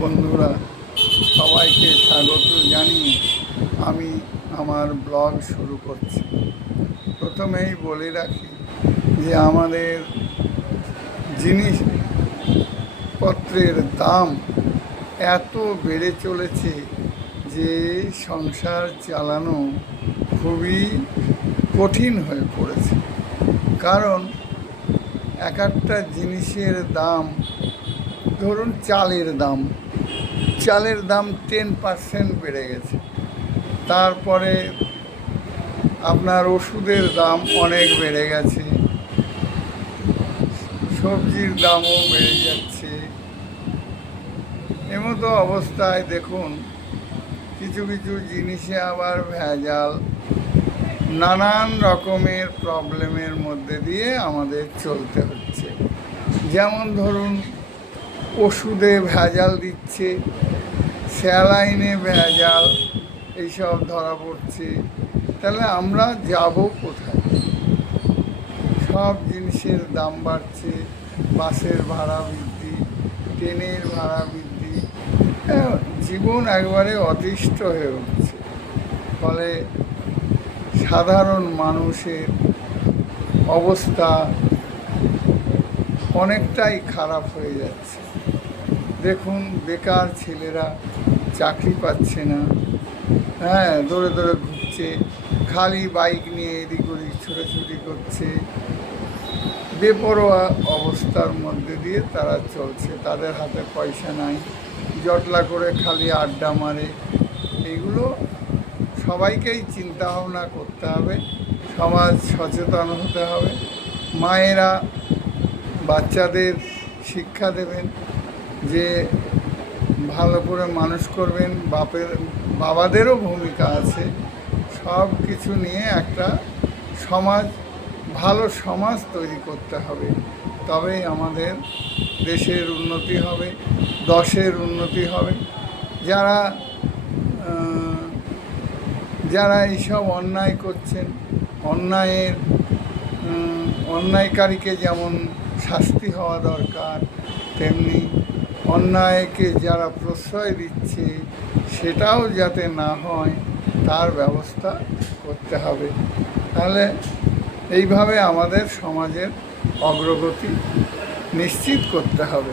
বন্ধুরা, সবাইকে স্বাগত জানিয়ে আমি আমার ব্লগ শুরু করছি। প্রথমেই বলে রাখি যে আমাদের জিনিসপত্রের দাম এত বেড়ে চলেছে যে সংসার চালানো খুবই কঠিন হয়ে পড়েছে। কারণ এক একটা জিনিসের দাম, ধরুন চালের দাম 10% বেড়ে গেছে। তারপরে আপনার ওষুধের দাম অনেক বেড়ে গেছে, সবজির দামও বেড়ে যাচ্ছে। এমতো অবস্থায় দেখুন কিছু কিছু জিনিসে আবার ভেজাল, নানান রকমের প্রবলেমের মধ্যে দিয়ে আমাদের চলতে হচ্ছে। যেমন ধরুন ওষুধে ভেজাল দিচ্ছে, স্যালাইনে ভেজাল, এইসব ধরা পড়ছে। তাহলে আমরা যাব কোথায়? সব জিনিসের দাম বাড়ছে, বাসের ভাড়া বৃদ্ধি, ট্রেনের ভাড়া বৃদ্ধি, জীবন একবারে অতিষ্ঠ হয়ে উঠছে। ফলে সাধারণ মানুষের অবস্থা অনেকটাই খারাপ হয়ে যাচ্ছে। দেখুন বেকার ছেলেরা চাকরি পাচ্ছে না, দৌড়ে দৌড়ে ঘুরছে, খালি বাইক নিয়ে এদিক ওদিক ছোটাছুটি করছে। বেপরোয়া অবস্থার মধ্যে দিয়ে তারা চলছে, তাদের হাতে পয়সা নাই, জটলা করে খালি আড্ডা মারে। এইগুলো সবাইকেই চিন্তা ভাবনা করতে হবে, সমাজ সচেতন হতে হবে। মায়েরা বাচ্চাদের শিক্ষা দেবেন যে ভালো করে মানুষ করবেন, বাবাদেরও ভূমিকা আছে। সব কিছু নিয়ে একটা ভালো সমাজ তৈরি করতে হবে, তবেই আমাদের দেশের উন্নতি হবে, দশের উন্নতি হবে। যারা এইসব অন্যায় করছেন, অন্যায়কারীকে যেমন শাস্তি হওয়া দরকার, তেমনি অন্যায়কে যারা প্রশ্রয় দিচ্ছে সেটাও যাতে না হয় তার ব্যবস্থা করতে হবে। তাহলে এইভাবে আমাদের সমাজের অগ্রগতি নিশ্চিত করতে হবে।